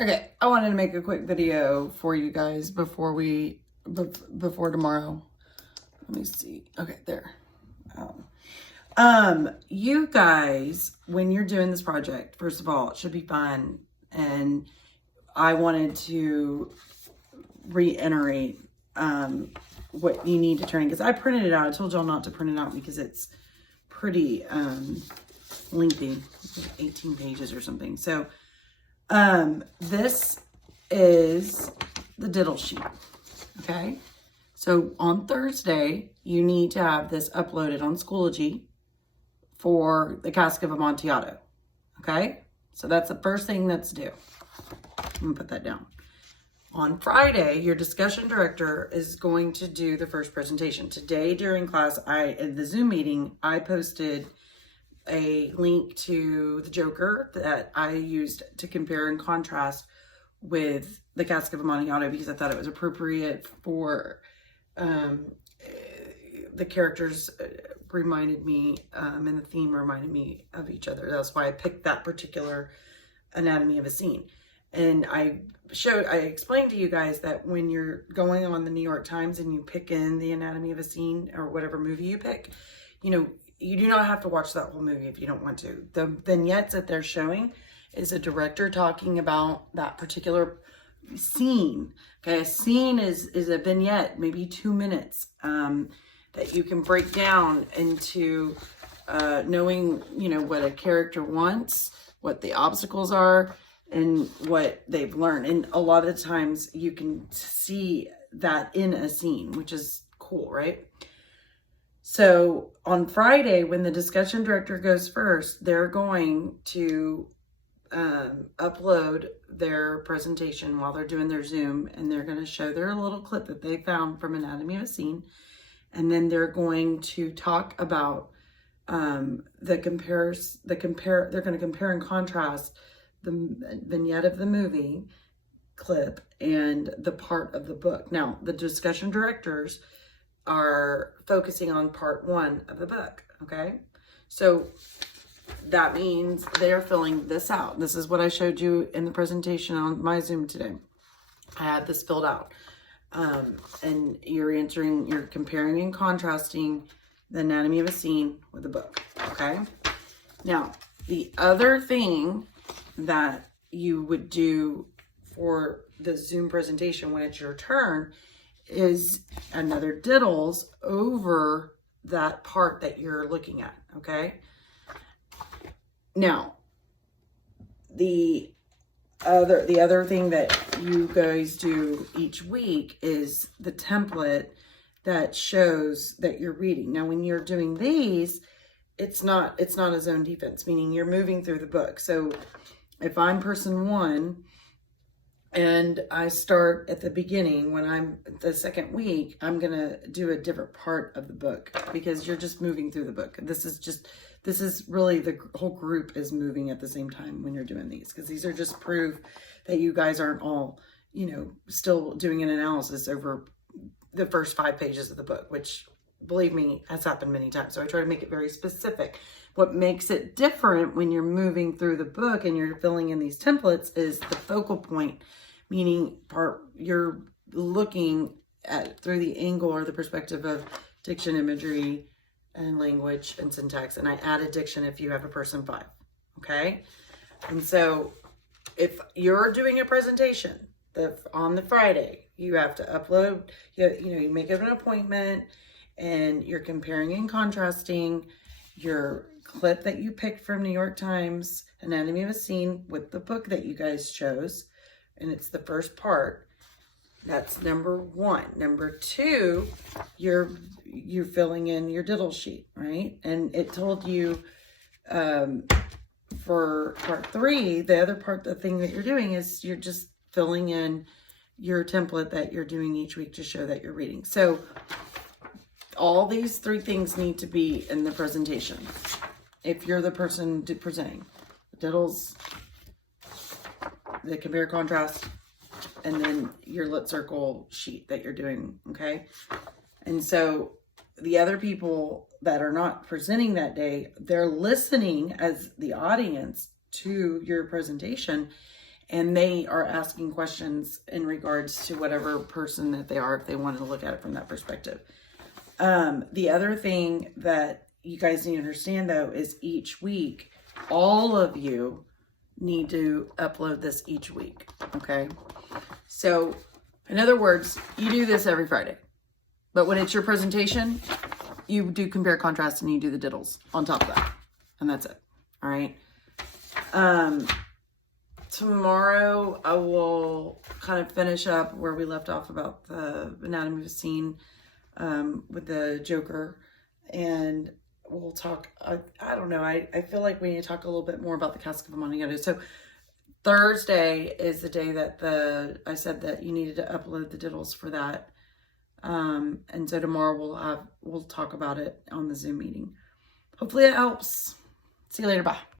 Okay, I wanted to make a quick video for you guys before tomorrow. Let me see. Okay, there. You guys, when you're doing this project, first of all, it should be fun. And I wanted to reiterate what you need to turn in, because I printed it out. I told y'all not to print it out because it's pretty lengthy, 18 pages or something. So this is the diddle sheet, okay? So on Thursday, you need to have this uploaded on Schoology for the Cask of Amontillado, okay? So that's the first thing that's due. I'm gonna put that down. On Friday, your discussion director is going to do the first presentation. Today during class, in the Zoom meeting, I posted a link to the Joker that I used to compare and contrast with the Cask of Amontillado because I thought it was appropriate for the characters reminded me and the theme reminded me of each other. That's why I picked that particular anatomy of a scene. And I explained to you guys that when you're going on the New York Times and you pick in the anatomy of a scene or whatever movie you pick, you know, you do not have to watch that whole movie if you don't want to. The vignettes that they're showing is a director talking about that particular scene. Okay, a scene is a vignette, maybe 2 minutes, that you can break down into knowing, you know, what a character wants, what the obstacles are, and what they've learned. And a lot of the times you can see that in a scene, which is cool, right? So on Friday, when the discussion director goes first, they're going to upload their presentation while they're doing their Zoom, and they're going to show their little clip that they found from Anatomy of a Scene. And then they're going to talk about they're going to compare and contrast the vignette of the movie clip and the part of the book. Now, the discussion directors are focusing on part 1 of the book, okay? So that means they're filling this out. This is what I showed you in the presentation on my Zoom today. I had this filled out. And you're comparing and contrasting the anatomy of a scene with the book, okay? Now, the other thing that you would do for the Zoom presentation when it's your turn is another diddles over that part that you're looking at, okay? Now, the other thing that you guys do each week is the template that shows that you're reading. Now, when you're doing these, it's not a zone defense, meaning you're moving through the book. So if I'm person 1 and I start at the beginning, when I'm the second week, I'm going to do a different part of the book because you're just moving through the book. This is really the whole group is moving at the same time when you're doing these, because these are just proof that you guys aren't all, you know, still doing an analysis over the first 5 pages of the book, which, believe me, has happened many times. So I try to make it very specific. What makes it different when you're moving through the book and you're filling in these templates is the focal point, meaning you're looking at through the angle or the perspective of diction, imagery, and language and syntax. And I added diction if you have a person 5, okay? And so if you're doing a presentation on the Friday, you have to upload, you make it an appointment, and you're comparing and contrasting your clip that you picked from New York Times, Anatomy of a Scene, with the book that you guys chose. And it's the first part. That's number 1. Number 2, you're filling in your diddle sheet, right? And it told you for part 3, the thing that you're doing is you're just filling in your template that you're doing each week to show that you're reading. So all these 3 things need to be in the presentation. If you're the person presenting, diddles, the compare contrast, and then your lit circle sheet that you're doing, okay? And so the other people that are not presenting that day, they're listening as the audience to your presentation, and they are asking questions in regards to whatever person that they are, if they want to look at it from that perspective. The other thing that you guys need to understand, though, is each week, all of you need to upload this each week, okay? So, in other words, you do this every Friday. But when it's your presentation, you do compare contrast and you do the diddles on top of that. And that's it, all right? Tomorrow, I will kind of finish up where we left off about the anatomy of a scene with the Joker. And we'll talk, I don't know, I feel like we need to talk a little bit more about the Cask of Amontillado. So Thursday is the day that I said that you needed to upload the diddles for that. And so tomorrow we'll talk about it on the Zoom meeting. Hopefully it helps. See you later. Bye.